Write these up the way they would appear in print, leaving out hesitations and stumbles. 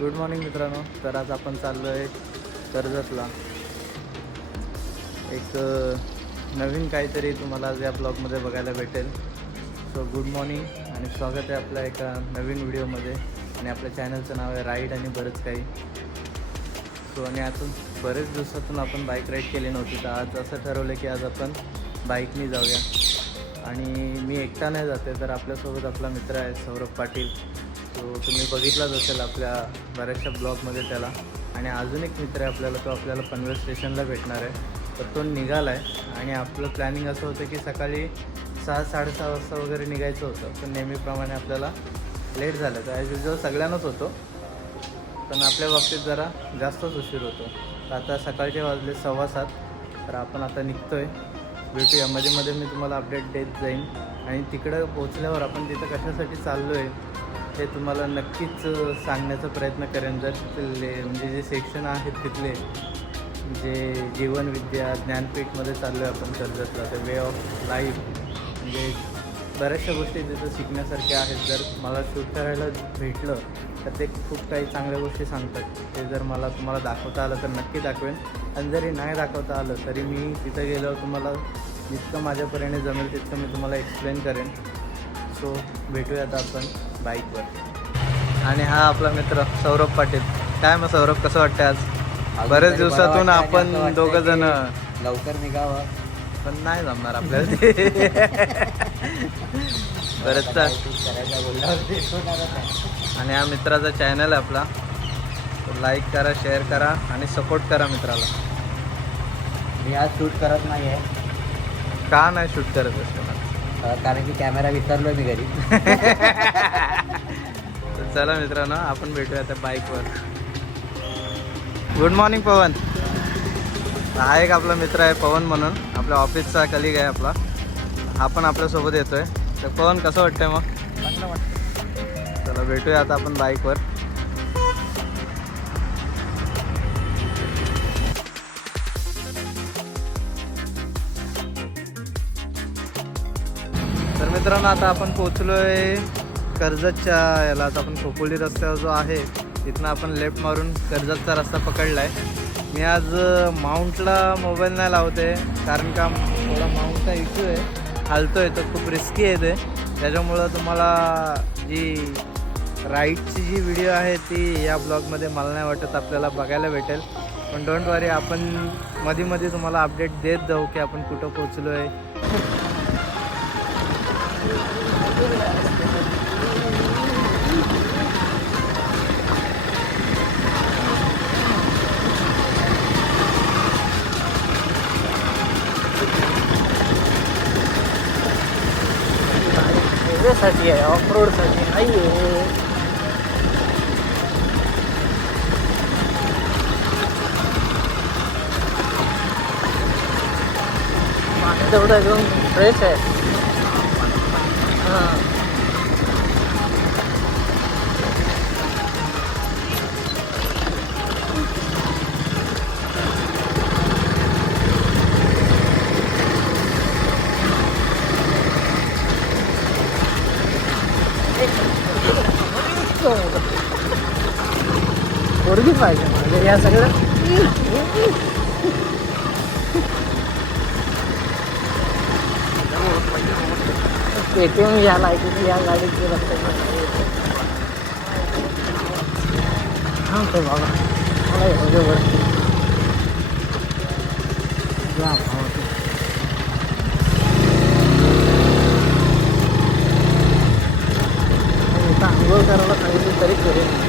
Good morning मित्रांनो. तर आज आपण चाललो आहे कर्जतला. एक नवीन काहीतरी तुम्हाला आज या ब्लॉगमध्ये बघायला भेटेल. सो गुड मॉर्निंग आणि स्वागत आहे आपल्या एका नवीन व्हिडिओमध्ये. आणि आपल्या चॅनलचं नाव आहे राईड आणि बरंच काही. सो आणि आतून बरेच दिवसातून आपण बाईक राईड केली नव्हती, तर आज असं ठरवलं की आज आपण बाईकनी जाऊया. आणि मी एकटा नाही जाते, तर आपल्यासोबत आपला मित्र आहे सौरभ पाटील. तो तुम्ही बघितलाच असेल आपल्या बऱ्याचशा ब्लॉगमध्ये त्याला. आणि अजून एक मित्र आहे आपल्याला, तो आपल्याला पनवेल स्टेशनला भेटणार आहे. तर तो निघाला आहे आणि आपलं प्लॅनिंग असं होतं की सकाळी 6-6:30 वाजता वगैरे निघायचं होतं, पण नेहमीप्रमाणे आपल्याला लेट झालं. तर ॲज युजल सगळ्यांनाच होतो, पण आपल्या बाबतीत जरा जास्तच उशीर होतो. तर आता सकाळचे वाजले 6:15. तर आपण आता निघतो आहे. भेटूया मध्ये मी तुम्हाला अपडेट देत जाईन. आणि तिकडं पोहोचल्यावर आपण तिथं कशासाठी चाललो आहे हे तुम्हाला नक्कीच सांगण्याचा प्रयत्न करेन. जर तिथले म्हणजे जे सेक्शन आहेत तिथले, जे जीवनविद्या ज्ञानपीठमध्ये चाललो आहे आपण कर्जतला, तर वे ऑफ लाईफ म्हणजे बऱ्याचशा गोष्टी तिथं शिकण्यासारख्या आहेत. जर मला शूट करायला भेटलं तर ते खूप काही चांगल्या गोष्टी सांगतात. ते जर मला तुम्हाला दाखवता आलं तर नक्की दाखवेन. आणि जरी नाही दाखवता आलं तरी मी तिथं गेल्यावर तुम्हाला जितकं माझ्यापर्यंत जमेल तितकं मी तुम्हाला एक्सप्लेन करेन. सो भेटूया आता आपण बाईकवर. आणि हा आपला मित्र सौरभ पाटील. काय मग सौरभ, कसं वाटतं आज? बरेच दिवसातून आपण दोघं जण लवकर निघावं, पण नाही जमणार आपल्याला ते. बरंच करायला बोलल्यावर. आणि हा मित्राचा चॅनल आहे आपला, तो लाईक करा, शेअर करा आणि सपोर्ट करा मित्राला. मी आज शूट करत नाही आहे. का नाही शूट करत असतो? कारण की कॅमेरा विसरलो मी घरी. तर चला मित्रांनो, आपण भेटूया आता बाईकवर. गुड मॉर्निंग पवन. हा एक आपला मित्र आहे पवन म्हणून, आपल्या ऑफिसचा कलिग आहे आपला. हा पण आपल्यासोबत येतोय. तर पवन, कसं वाटतंय मग? चांगलं वाटतं. चला भेटूया आता आपण बाईकवर. तर मित्रांनो, आता आपण पोचलो आहे कर्जतच्या याला. आता आपण खोपोली रस्त्यावर जो आहे तिथनं आपण लेफ्ट मारून कर्जतचा रस्ता पकडला आहे. मी आज माउंटला मोबाईल नाही लावते, कारण का थोडा माउंटचा इश्यू आहे, हालतो आहे, तर खूप रिस्की आहे ते. त्याच्यामुळं तुम्हाला जी राईडची जी व्हिडिओ आहे ती या ब्लॉगमध्ये मला नाही वाटत आपल्याला बघायला भेटेल. पण डोंट वरी, आपण मध्ये तुम्हाला अपडेट देत जाऊ की आपण कुठं पोचलो आहे. साठी आहे, ऑफ रोडसाठी नाही आहे. पाणी तेवढं एकदम फ्रेश आहे. हां, पोरगी पाहिजे म्हणजे या सगळं. पेटीएम या लाईटीची, या गाडीची रस्त्याची सांगतो बाबा मला एवढं वरती जा भावती. आंघोळ करायला सांगितलं तरी करेल.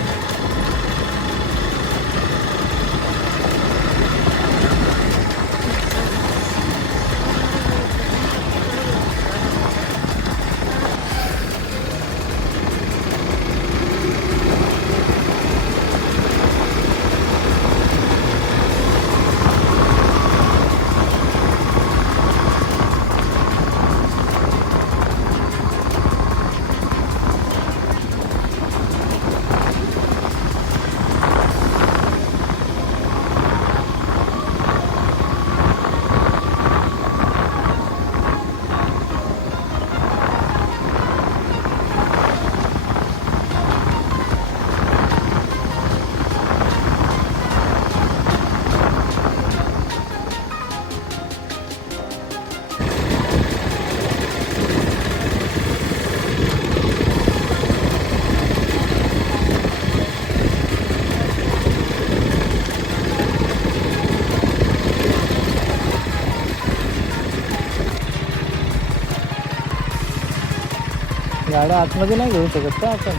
गाड्या आतमध्ये नाही घेऊ शकत का आपण?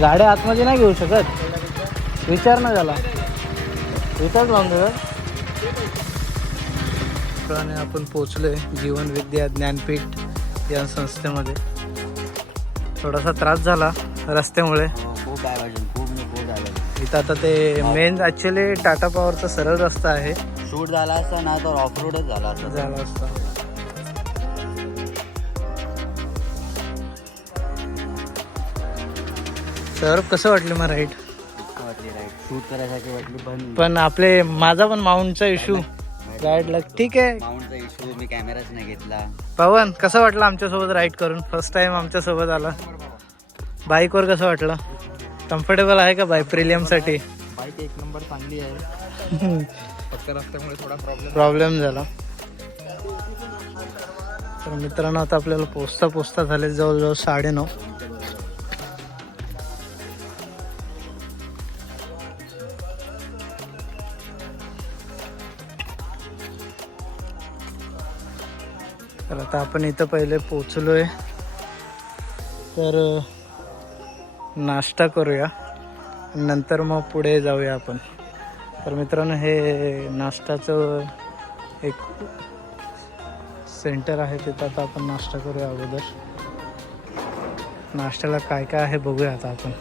गाड्या आतमध्ये नाही घेऊ शकत? विचार ना त्याला, विचार लावून दे. आणि आपण पोचलोय जीवन विद्या ज्ञानपीठ या संस्थेमध्ये. थोडासा त्रास झाला रस्त्यामुळे. खूप डायव्हर्जन, खूप डायव्हर्जन. इथं आता ते मेन ॲक्च्युली टाटा पॉवरचा सरळ रस्ता आहे. शूट झाला असता ना तर ऑफ रोडच झाला असता. सर कसं वाटलं मग राईड? वाटली राईड शूट करायसाठी वाटली, पण आपले माझा पण माउंटचा इश्यू राईडला ठीक आहे. माउंटचा इश्यू, मी कॅमेराच नाही घेतला. पवन कसं वाटलं आमच्यासोबत राईड करून? फर्स्ट टाइम आमच्यासोबत आला. बाईकवर कसं वाटलं? कम्फर्टेबल आहे का बाईक प्रिलियमसाठी? बाईक एक नंबर चांगली आहे. फक्त रस्त्यामुळे थोडा प्रॉब्लेम झाला. तर मित्रांनो आता आपल्याला पोचता झाले जवळजवळ 9:30. तर आता आपण इथं पहिले पोचलोय, तर नाश्ता करूया, नंतर मग पुढे जाऊया आपण. तर मित्रांनो हे नाश्त्याचं एक सेंटर आहे, तिथं आता आपण नाश्ता करूया. अगोदर नाश्त्याला काय काय आहे बघूया आता आपण.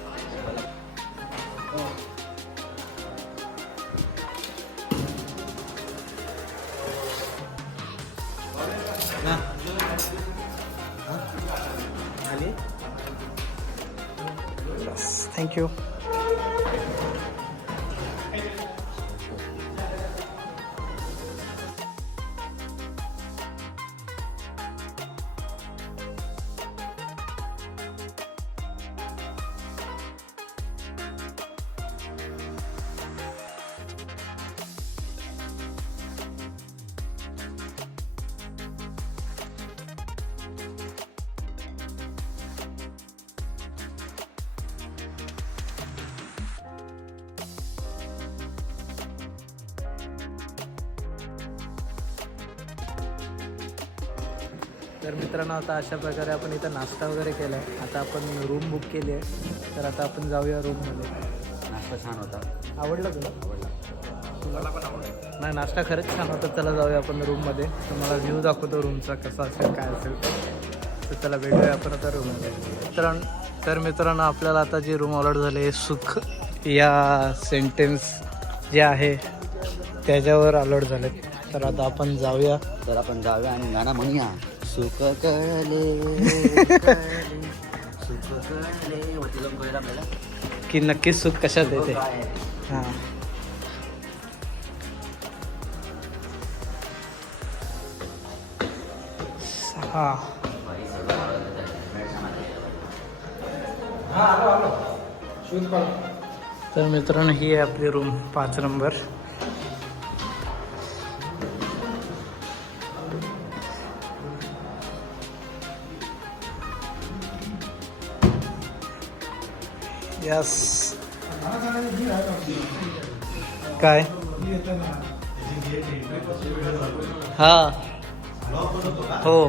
थँक्यू. तर मित्रांनो आता अशा प्रकारे आपण इथं नाश्ता वगैरे केला आहे. आता आपण रूम बुक केली आहे, तर आता आपण जाऊया रूममध्ये. नाश्ता छान होता. आवडला तुला? मला पण आवडला. नाही, नाश्ता खरंच छान होता. चला जाऊया आपण रूममध्ये. तुम्हाला व्ह्यू दाखवतो रूमचा कसा असेल काय असेल. तर चला भेटूया आपण आता रूममध्ये. तर मित्रांनो आपल्याला आता जी रूम अलॉट झाली सुख या सेंटेन्स जे आहे त्याच्यावर अलॉट झाले. तर आता आपण जाऊया. आणि गाणं म्हणूया. सुख कळले सुख कळले की नक्कीच सुख कशात येते. हां हां तर मित्रांनो ही आहे आपली रूम 5 नंबर. यस. काय हा हो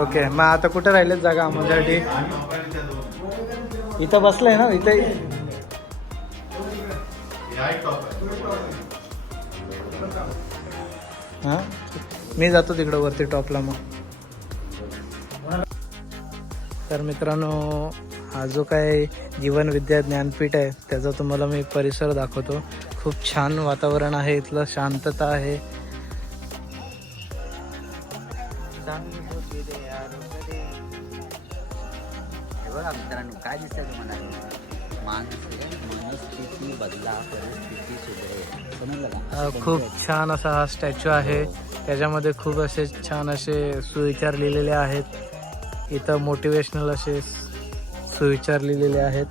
ओके. मग आता कुठे राहिलेत जागा आम्हासाठी? इथं बसलंय ना इथे. हां मी जातो तिकडं वरती टॉपला. मग तर मित्रांनो हा जो काय जीवन विद्या ज्ञानपीठ आहे त्याचा तुम्हाला मी परिसर दाखवतो. खूप छान वातावरण आहे इथलं, शांतता आहे. बघा मित्रांनो काय दिसतंय तुम्हाला? मनस्थिती बदला, परिस्थिती सुधारे. समजलं का? खूप छान असा हा स्टॅच्यू आहे. त्याच्यामध्ये खूप असे छान असे सुविचार लिहिलेले आहेत. इथं मोटिवेशनल असे सुविचार लिहिलेले आहेत.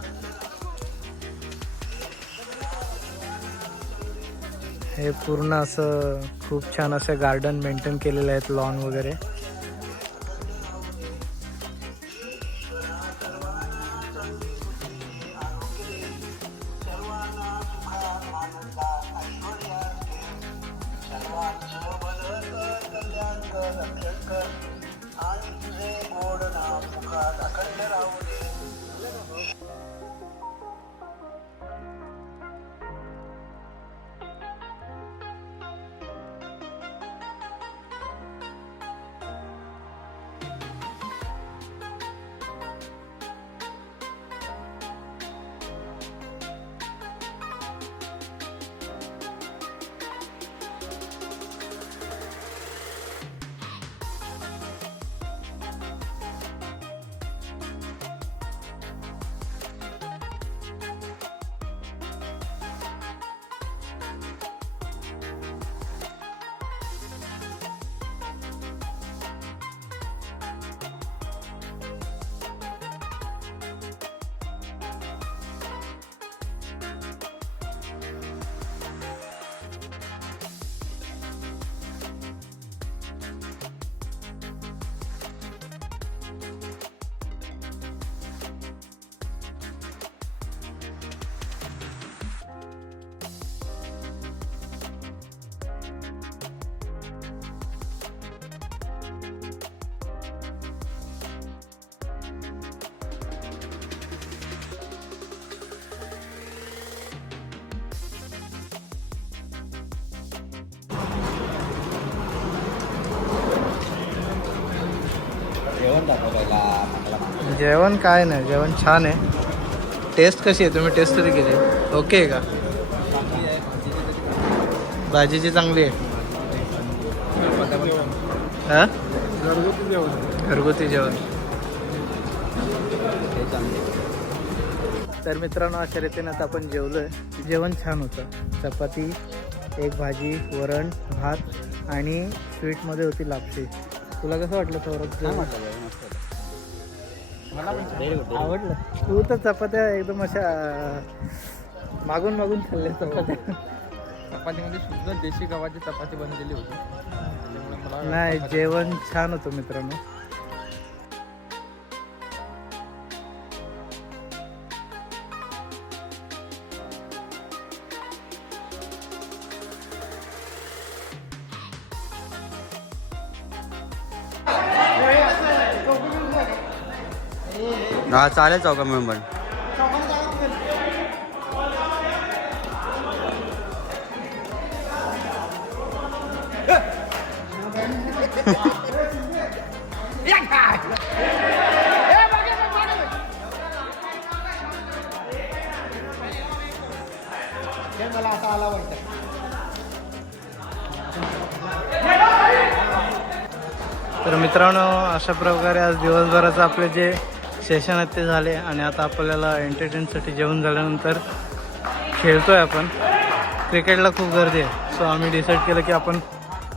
हे पूर्ण असं खूप छान असे गार्डन मेंटेन केलेले आहेत, लॉन वगैरे. जेवण काय नाही, जेवण छान आहे. टेस्ट कशी आहे, तुम्ही टेस्ट तरी केली? ओके आहे का? भाजीची चांगली आहे. हां, घरगुती जेवण. तर मित्रांनो, अशा रीतीनं आता आपण जेवलोय. जेवण छान होतं. चपाती, एक भाजी, वरण, भात आणि स्वीटमध्ये होती लापशी. तुला कसं वाटलं सौरभ? मला पण आवडलं. तू तर चपात्या एकदम अशा मागून मागून खाल्ल्या चपात्या. चपातीमध्ये शुद्ध देशी गव्हाची चपाती बनलेली होती, त्यामुळे मला नाही, जेवण छान होतं मित्रांनो. हा चालेल चौका मिळून पण. तर मित्रांनो, अशा प्रकारे आज दिवसभराचं आपले जे सेशन आहेत ते झाले आणि आता आपल्याला एंटरटेनसाठी जेवण झाल्यानंतर खेळतोय आपण. क्रिकेटला खूप गर्दी आहे, सो आम्ही डिसाईड केलं की आपण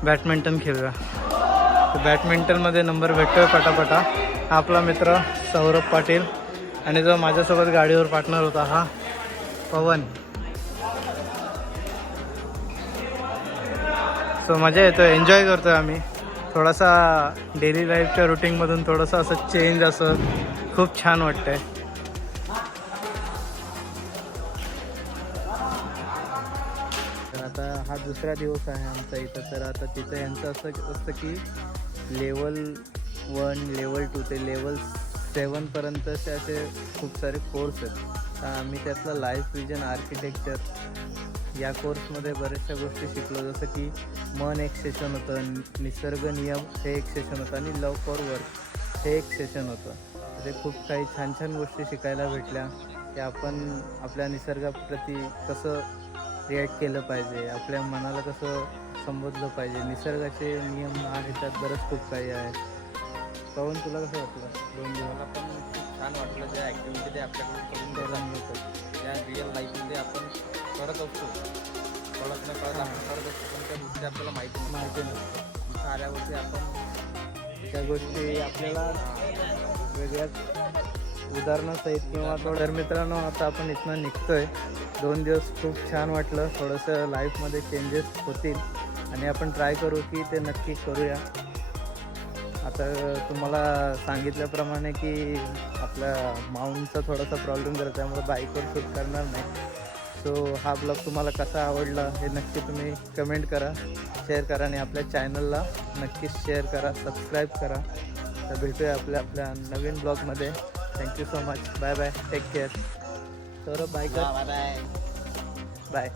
बॅडमिंटन खेळूया. तर बॅडमिंटनमध्ये नंबर भेटतोय पटापटा. हा आपला मित्र सौरभ पाटील आणि जो माझ्यासोबत गाडीवर पार्टनर होता हा पवन. सो मजा येतोय, एन्जॉय करतोय आम्ही. थोडासा डेली लाईफच्या रुटीनमधून थोडंसं असं चेंज, असं खूप छान वाटतंय. तर आता हा दुसरा दिवस आहे आमचा इथं. तर आता तिथं यांचं असं असतं की लेवल 1, लेवल 2 ते लेवल 7पर्यंतचे असे खूप सारे कोर्स आहेत. तर आम्ही त्यातलं लाईफ विजन आर्किटेक्चर या कोर्समध्ये बऱ्याचशा गोष्टी शिकलो. जसं की मन एक सेशन होतं, निसर्ग नियम हे एक सेशन होतं आणि लव फॉर वर्क हे एक सेशन होतं. ते खूप काही छान छान गोष्टी शिकायला भेटल्या की आपण आपल्या निसर्गाप्रती कसं रिॲक्ट केलं पाहिजे, आपल्या मनाला कसं संबोधलं पाहिजे, निसर्गाचे नियम आहेत, त्यात बरंच खूप काही आहे. पवन, तुला कसं वाटलं? 2 दिवस मला पण खूप छान वाटलं. ज्या ॲक्टिव्हिटी ते आपल्याकडून करून घेतात, त्या रिअल लाईफमध्ये आपण करत असतो. कळत न कळत आपण करत असतो, पण त्या गोष्टी आपल्याला माहिती नसतं. इथं आल्यावरती आपण त्या गोष्टी आपल्याला वेगळ्याच उदाहरणासहित किंवा थोडं. मित्रांनो, आता आपण इथनं निघतोय. 2 दिवस खूप छान वाटलं. थोडंसं लाईफमध्ये चेंजेस होतील आणि आपण ट्राय करू की ते नक्की करूया. आता तुम्हाला सांगितल्याप्रमाणे की आपल्या माऊंटचा थोडासा प्रॉब्लेम झाला, त्यामुळे बाईकवर शूट करणार नाही. सो हा ब्लॉग तुम्हाला कसा आवडला हे नक्की तुम्ही कमेंट करा, शेअर करा आणि आपल्या चॅनलला नक्कीच शेअर करा, सबस्क्राईब करा. तर भेटूया आपल्या नवीन ब्लॉगमध्ये. Thank you so much. Bye bye, take care. Saurabh, bye कर. बाय. बाय.